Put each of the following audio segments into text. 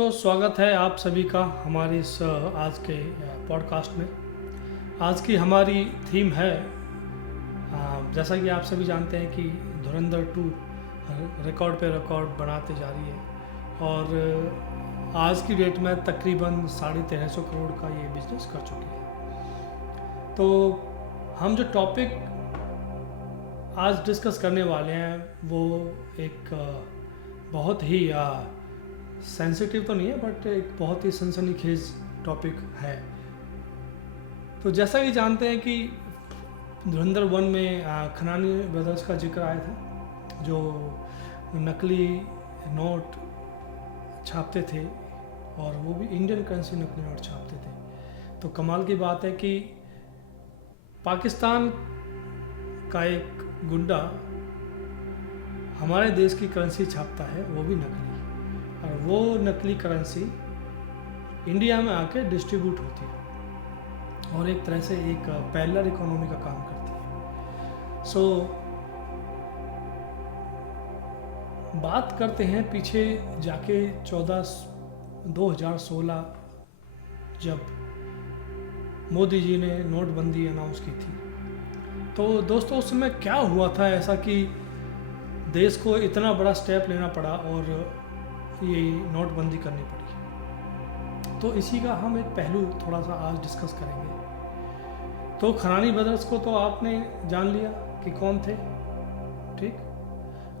दोस्तों, स्वागत है आप सभी का हमारे इस आज के पॉडकास्ट में। आज की हमारी थीम है, जैसा कि आप सभी जानते हैं कि धुरंधर 2 रिकॉर्ड पे रिकॉर्ड बनाते जा रही है और आज की डेट में तकरीबन 1350 करोड़ का ये बिजनेस कर चुकी है। तो हम जो टॉपिक आज डिस्कस करने वाले हैं वो एक बहुत ही सेंसिटिव तो नहीं है, बट एक बहुत ही सनसनीखेज टॉपिक है। तो जैसा कि जानते हैं कि धुरंधर 1 में खनानी ब्रदर्स का जिक्र आया था, जो नकली नोट छापते थे और वो भी इंडियन करेंसी नकली नोट छापते थे। तो कमाल की बात है कि पाकिस्तान का एक गुंडा हमारे देश की करेंसी छापता है, वो भी नकली, और वो नकली करेंसी इंडिया में आके डिस्ट्रीब्यूट होती है और एक तरह से एक पैरेलल इकोनॉमी का काम करती है। सो बात करते हैं पीछे जाके 2016 जब मोदी जी ने नोटबंदी अनाउंस की थी। तो दोस्तों, उस समय क्या हुआ था ऐसा कि देश को इतना बड़ा स्टेप लेना पड़ा और ये नोटबंदी करनी पड़ी। तो इसी का हम एक पहलू थोड़ा सा आज डिस्कस करेंगे। तो खनानी ब्रदर्स को तो आपने जान लिया कि कौन थे, ठीक।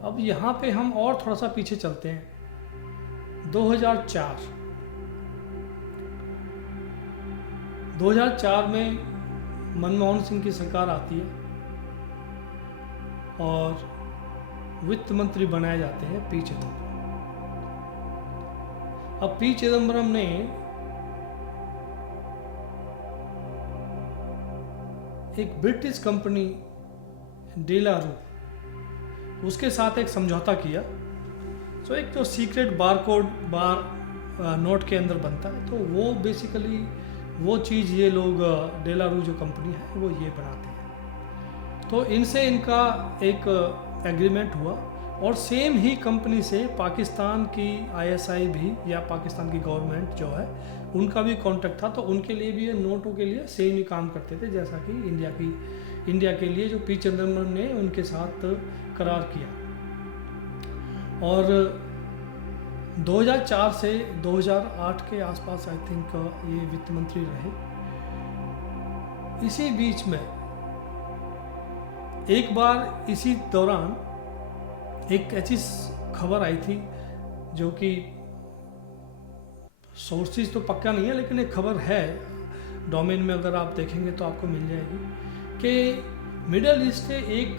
अब यहाँ पे हम और थोड़ा सा पीछे चलते हैं। 2004 में मनमोहन सिंह की सरकार आती है और वित्त मंत्री बनाए जाते हैं पी चिदम्बरम। अब पी चिदम्बरम ने एक ब्रिटिश कंपनी डेलारू, उसके साथ एक समझौता किया। तो एक जो सीक्रेट बार नोट के अंदर बनता है, तो वो बेसिकली वो चीज़ ये लोग डेलारू जो कंपनी है वो ये बनाते हैं। तो इनसे इनका एक एग्रीमेंट हुआ और सेम ही कंपनी से पाकिस्तान की आईएसआई भी, या पाकिस्तान की गवर्नमेंट जो है, उनका भी कॉन्ट्रैक्ट था। तो उनके लिए भी ये नोटों के लिए सेम ही काम करते थे जैसा कि इंडिया के लिए जो पी चिदम्बरम ने उनके साथ करार किया। और 2004 से 2008 के आसपास आई थिंक ये वित्त मंत्री रहे। इसी बीच में एक बार इसी दौरान एक ऐसी खबर आई थी जो कि सोर्सेज तो पक्का नहीं है, लेकिन एक खबर है, डोमेन में अगर आप देखेंगे तो आपको मिल जाएगी, कि मिडल ईस्ट से एक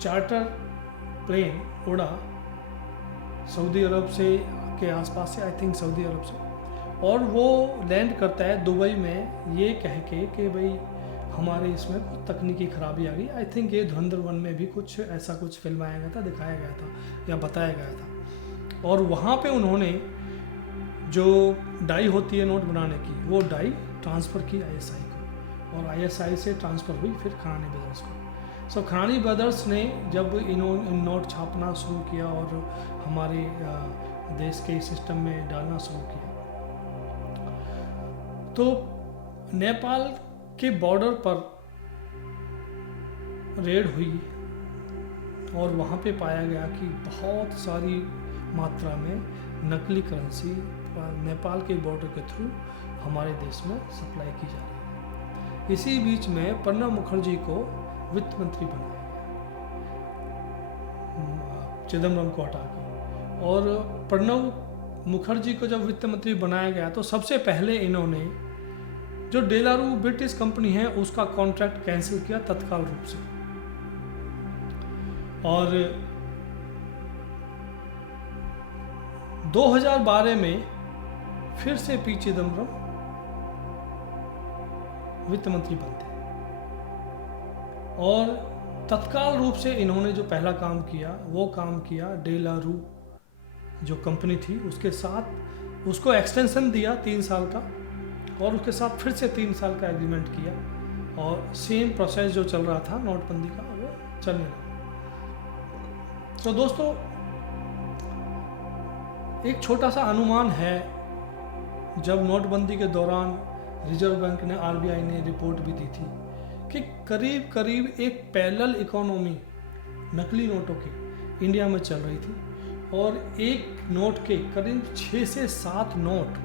चार्टर प्लेन उड़ा सऊदी अरब से के आसपास से, आई थिंक सऊदी अरब से, और वो लैंड करता है दुबई में ये कह के कि भाई हमारे इसमें कुछ तकनीकी खराबी आ गई। आई थिंक ये धुरंधर 1 में भी कुछ ऐसा कुछ फिल्माया गया था, दिखाया गया था या बताया गया था। और वहाँ पे उन्होंने जो डाई होती है नोट बनाने की, वो डाई ट्रांसफ़र की आईएसआई को, और आईएसआई से ट्रांसफ़र हुई फिर खनानी ब्रदर्स को। सो खनानी ब्रदर्स ने जब इन नोट छापना शुरू किया और हमारे देश के सिस्टम में डालना शुरू किया, तो नेपाल के बॉर्डर पर रेड हुई और वहाँ पे पाया गया कि बहुत सारी मात्रा में नकली करेंसी नेपाल के बॉर्डर के थ्रू हमारे देश में सप्लाई की जा रही है। इसी बीच में प्रणब मुखर्जी को वित्त मंत्री बनाया गया चिदम्बरम को हटा के। और प्रणब मुखर्जी को जब वित्त मंत्री बनाया गया तो सबसे पहले इन्होंने जो डेलारू ब्रिटिश कंपनी है उसका कॉन्ट्रैक्ट कैंसिल किया तत्काल रूप से। और 2012 में फिर से पी चिदम्बरम वित्त मंत्री बनते हैं और तत्काल रूप से इन्होंने जो पहला काम किया वो काम किया डेलारू जो कंपनी थी उसके साथ, उसको एक्सटेंशन दिया 3 साल का, और उसके साथ फिर से 3 साल का एग्रीमेंट किया और सेम प्रोसेस जो चल रहा था नोटबंदी का वो चलने लगा। तो दोस्तों, एक छोटा सा अनुमान है, जब नोटबंदी के दौरान रिजर्व बैंक ने, आरबीआई ने रिपोर्ट भी दी थी कि करीब करीब एक पैरेलल इकोनॉमी नकली नोटों की इंडिया में चल रही थी और एक नोट के करीब 6 से 7 नोट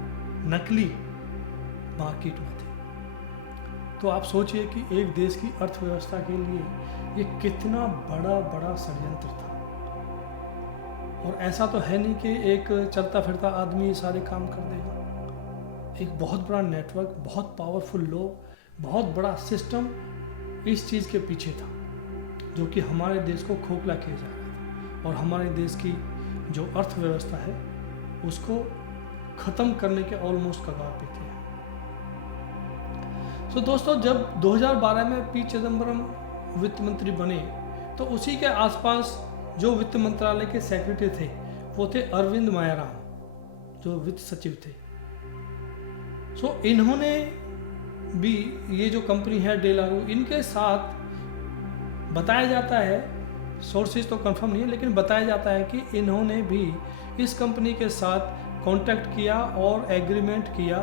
नकली मार्केट में थे। तो आप सोचिए कि एक देश की अर्थव्यवस्था के लिए ये कितना बड़ा षड्यंत्र था। और ऐसा तो है नहीं कि एक चलता फिरता आदमी ये सारे काम कर देगा। एक बहुत बड़ा नेटवर्क, बहुत पावरफुल लोग, बहुत बड़ा सिस्टम इस चीज़ के पीछे था, जो कि हमारे देश को खोखला किया जा रहा था और हमारे देश की जो अर्थव्यवस्था है उसको ख़त्म करने के ऑलमोस्ट कगार पे थे। तो दोस्तों, जब 2012 में पी चिदम्बरम वित्त मंत्री बने तो उसी के आसपास जो वित्त मंत्रालय के सेक्रेटरी थे वो थे अरविंद मायाराम, जो वित्त सचिव थे। सो इन्होंने भी, ये जो कंपनी है डेलारू, इनके साथ बताया जाता है, सोर्सेज तो कंफर्म नहीं है, लेकिन बताया जाता है कि इन्होंने भी इस कंपनी के साथ कांटेक्ट किया और एग्रीमेंट किया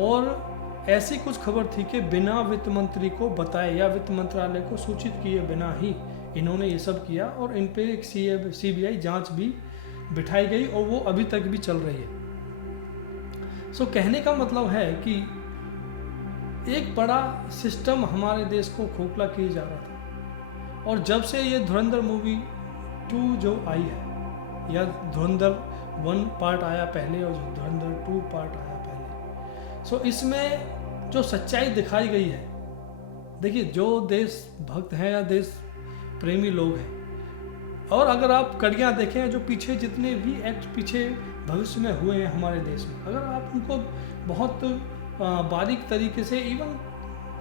और ऐसी कुछ खबर थी कि बिना वित्त मंत्री को बताए या वित्त मंत्रालय को सूचित किए बिना ही इन्होंने ये सब किया और इन पे एक सीबीआई जांच भी बिठाई गई और वो अभी तक भी चल रही है। सो कहने का मतलब है कि एक बड़ा सिस्टम हमारे देश को खोखला किया जा रहा था। और जब से ये धुरंधर मूवी 2 जो आई है, या धुरंधर 1 पार्ट आया पहले और धुरंधर 2 पार्ट आया पहले, सो इसमें जो सच्चाई दिखाई गई है, देखिए जो देश भक्त हैं या देश प्रेमी लोग हैं, और अगर आप कड़ियाँ देखें जो पीछे जितने भी एक्ट पीछे भविष्य में हुए हैं हमारे देश में, अगर आप उनको बहुत बारीक तरीके से, इवन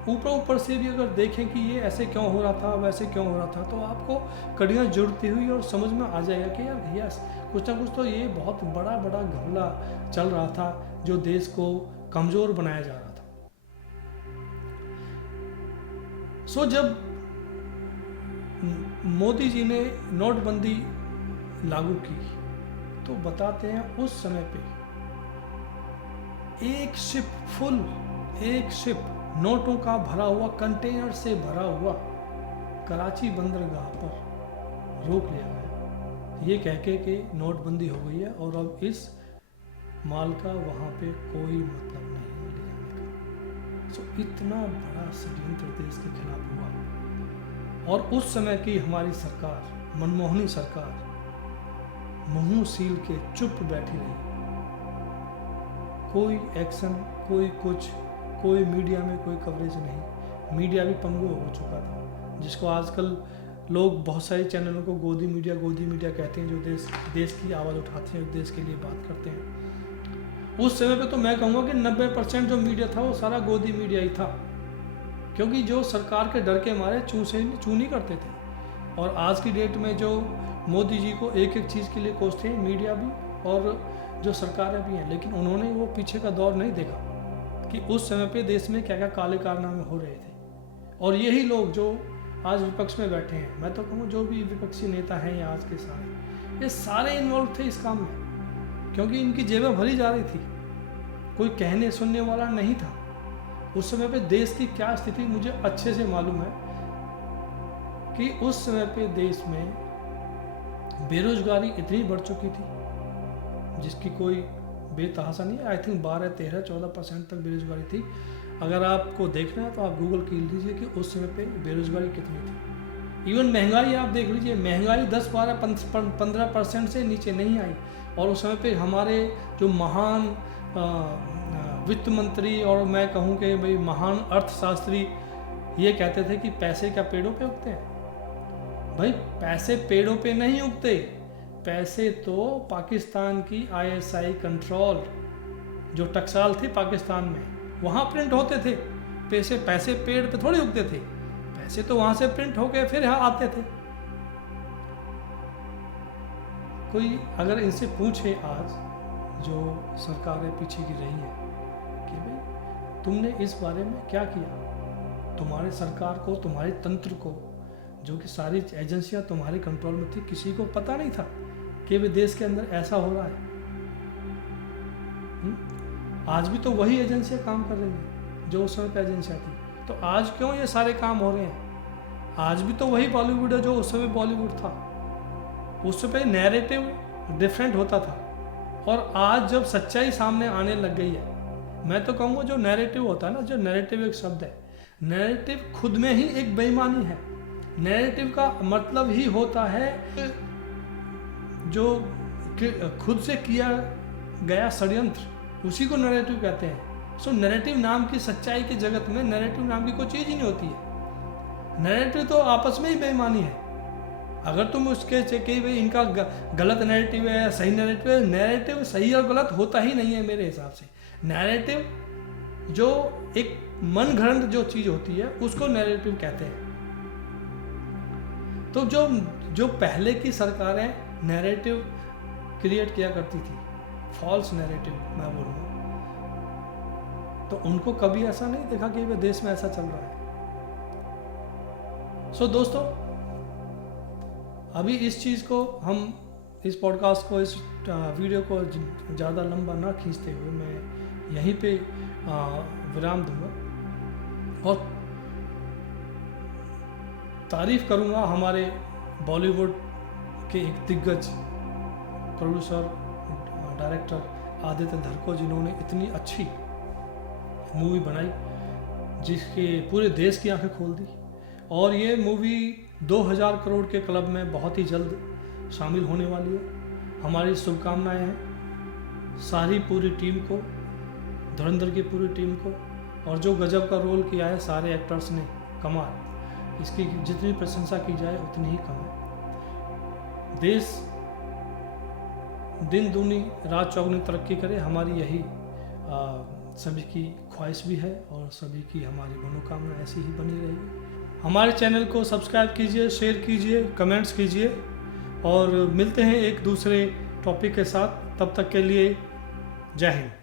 ऊपर से भी अगर देखें कि ये ऐसे क्यों हो रहा था, वैसे क्यों हो रहा था, तो आपको कड़ियाँ जुड़ती हुई और समझ में आ जाएगा कि यार भैया कुछ ना कुछ तो ये बहुत बड़ा घपला चल रहा था जो देश को कमज़ोर बनाया जा रहा था। सो जब मोदी जी ने नोटबंदी लागू की तो बताते हैं उस समय पे एक शिप नोटों का भरा हुआ, कंटेनर से भरा हुआ कराची बंदरगाह पर रोक लिया गया, ये कह के कि नोटबंदी हो गई है और अब इस माल का वहाँ पे कोई मतलब नहीं है ले जाने का। सो इतना बड़ा षड्यंत्र देश के खिलाफ हुआ और उस समय की हमारी सरकार, मनमोहनी सरकार, मुंह सील के चुप बैठी रही। कोई एक्शन, कोई कुछ, कोई मीडिया में कोई कवरेज नहीं। मीडिया भी पंगु हो चुका था, जिसको आजकल लोग बहुत सारे चैनलों को गोदी मीडिया कहते हैं, जो देश की आवाज़ उठाते हैं, देश के लिए बात करते हैं। उस समय पे तो मैं कहूँगा कि 90% जो मीडिया था वो सारा गोदी मीडिया ही था, क्योंकि जो सरकार के डर के मारे चू नहीं करते थे। और आज की डेट में जो मोदी जी को एक चीज़ के लिए कोसते हैं, मीडिया भी और जो सरकारें भी हैं, लेकिन उन्होंने वो पीछे का दौर नहीं देखा कि उस समय पे देश में क्या क्या काले कारनामे हो रहे थे। और यही लोग जो आज विपक्ष में बैठे हैं, मैं तो कहूँ जो भी विपक्षी नेता हैं या आज के सारे, ये सारे इन्वॉल्व थे इस काम में, क्योंकि इनकी जेबें भरी जा रही थी, कोई कहने सुनने वाला नहीं था। उस समय पे देश की क्या स्थिति मुझे अच्छे से मालूम है कि उस समय पे देश में बेरोजगारी इतनी बढ़ चुकी थी जिसकी कोई बेतहासा नहीं है। आई थिंक 12, 13, 14% तक बेरोजगारी थी। अगर आपको देखना है तो आप गूगल कर लीजिए कि उस समय पे बेरोजगारी कितनी थी। इवन महंगाई आप देख लीजिए, महंगाई 10, 12, 15% से नीचे नहीं आई। और उस समय पे हमारे जो महान वित्त मंत्री और मैं कहूँ कि भाई महान अर्थशास्त्री ये कहते थे कि पैसे क्या पेड़ों पे उगते हैं। भाई पैसे पेड़ों पे नहीं उगते, पैसे तो पाकिस्तान की ISI कंट्रोल जो टकसाल थी पाकिस्तान में, वहाँ प्रिंट होते थे पैसे पेड़ पे थोड़ी उगते थे, पैसे तो वहाँ से प्रिंट होके फिर यहाँ आते थे। कोई अगर इनसे पूछे आज जो सरकारें पीछे की रही हैं कि भाई तुमने इस बारे में क्या किया, तुम्हारे सरकार को, तुम्हारे तंत्र को, जो कि सारी एजेंसियां तुम्हारे कंट्रोल में थी, किसी को पता नहीं था कि वे देश के अंदर ऐसा हो रहा है। आज भी तो वही एजेंसियाँ काम कर रही हैं जो उस समय पे एजेंसियाँ थी। तो आज क्यों ये सारे काम हो रहे हैं? आज भी तो वही बॉलीवुड है जो उस समय बॉलीवुड था। उस समय नैरेटिव डिफरेंट होता था, और आज जब सच्चाई सामने आने लग गई है, मैं तो कहूँगा जो नैरेटिव होता है ना, जो नैरेटिव एक शब्द है, नैरेटिव खुद में ही एक बेईमानी है। नैरेटिव का मतलब ही होता है जो खुद से किया गया षड्यंत्र, उसी को नैरेटिव कहते हैं। सो नैरेटिव नाम की सच्चाई की जगत में नैरेटिव नाम की कोई चीज़ ही नहीं होती है। नैरेटिव तो आपस में ही बेईमानी है। अगर तुम उसके कि भाई इनका गलत नैरेटिव है या सही नैरेटिव है, नैरेटिव सही और गलत होता ही नहीं है मेरे हिसाब से। नैरेटिव जो एक मन घड़ंत जो चीज़ होती है उसको नैरेटिव कहते हैं। तो जो पहले की सरकारें नैरेटिव क्रिएट किया करती थी, फॉल्स नैरेटिव मैं बोलूँगा, तो उनको कभी ऐसा नहीं देखा कि वे देश में ऐसा चल रहा है। सो दोस्तों, अभी इस चीज़ को हम इस पॉडकास्ट को, इस वीडियो को ज़्यादा लंबा ना खींचते हुए मैं यहीं पे विराम दूंगा और तारीफ़ करूंगा हमारे बॉलीवुड के एक दिग्गज प्रोड्यूसर डायरेक्टर आदित्य धर को, जिन्होंने इतनी अच्छी मूवी बनाई जिसके पूरे देश की आंखें खोल दी। और ये मूवी 2000 करोड़ के क्लब में बहुत ही जल्द शामिल होने वाली है। हमारी शुभकामनाएं हैं सारी पूरी टीम को, धुरंधर की पूरी टीम को, और जो गजब का रोल किया है सारे एक्टर्स ने, कमाल। इसकी जितनी प्रशंसा की जाए उतनी ही कम है। देश दिन दूनी रात चौगुनी तरक्की करे, हमारी यही सभी की ख्वाहिश भी है और सभी की हमारी मनोकामना ऐसी ही बनी रहेगी। हमारे चैनल को सब्सक्राइब कीजिए, शेयर कीजिए, कमेंट्स कीजिए, और मिलते हैं एक दूसरे टॉपिक के साथ। तब तक के लिए जय हिंद।